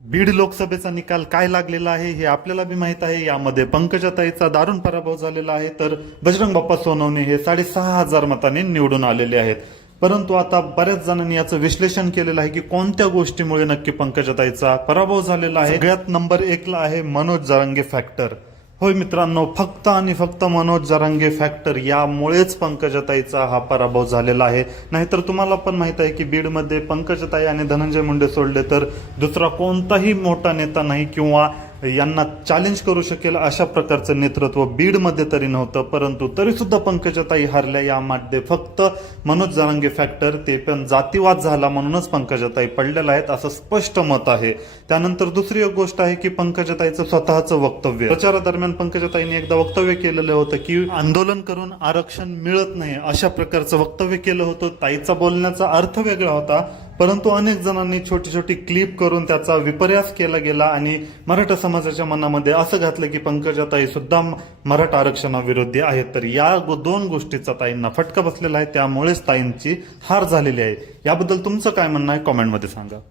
बीड लोकसभेचा निकाल काय लागलेला आहे हे आपल्याला बी माहीत आहे. यामध्ये पंकजाताईचा दारुण पराभव झालेला आहे. तर बजरंग बाप्पा सोनवणे हे साडेसहा हजार मताने निवडून आलेले आहेत. परंतु आता बऱ्याच जणांनी याचं विश्लेषण केलेलं आहे की कोणत्या गोष्टीमुळे नक्की पंकजाताईचा पराभव झालेला आहे. सगळ्यात नंबर एकला आहे मनोज जरांगे फॅक्टर होय मित्रांनो फक्त आणि फक्त मनोज जरांगे फॅक्टर यामुळेच पंकजाताईचा हा पराभव झालेला आहे. नाहीतर तुम्हाला पण माहीत आहे की बीडमध्ये पंकजताई आणि धनंजय मुंडे सोडले तर दुसरा कोणताही मोठा नेता नाही किंवा यांना चॅलेंज करू शकेल अशा प्रकारचं नेतृत्व बीडमध्ये तरी नव्हतं परंतु तरीसुद्धा पंकजाताई हारल्या यामध्ये फक्त मनोज जरांगे फॅक्टर ते पण जातीवाद झाला म्हणूनच पंकजाताई पडलेल्या आहेत असं स्पष्ट मत आहे. त्यानंतर दुसरी एक गोष्ट आहे की पंकजाताईचं स्वतःचं वक्तव्य. प्रचारादरम्यान पंकजाताईने एकदा वक्तव्य केलेलं होतं की आंदोलन करून आरक्षण मिळत नाही अशा प्रकारचं वक्तव्य केलं होतं. ताईचा बोलण्याचा अर्थ वेगळा होता. परंतु अनेक जणांनी छोटी छोटी क्लिप करून त्याचा विपर्यास केला गेला आणि मराठा समाजाच्या मनामध्ये असं घातलं की पंकजाताई सुद्धा मराठा आरक्षणाविरोधी आहेत. तर या गो- दोन गोष्टीचा ताईंना फटका बसलेला आहे. त्यामुळेच ताईंची हार झालेली आहे. याबद्दल तुमचं काय म्हणणं आहे? कॉमेंटमध्ये सांगा.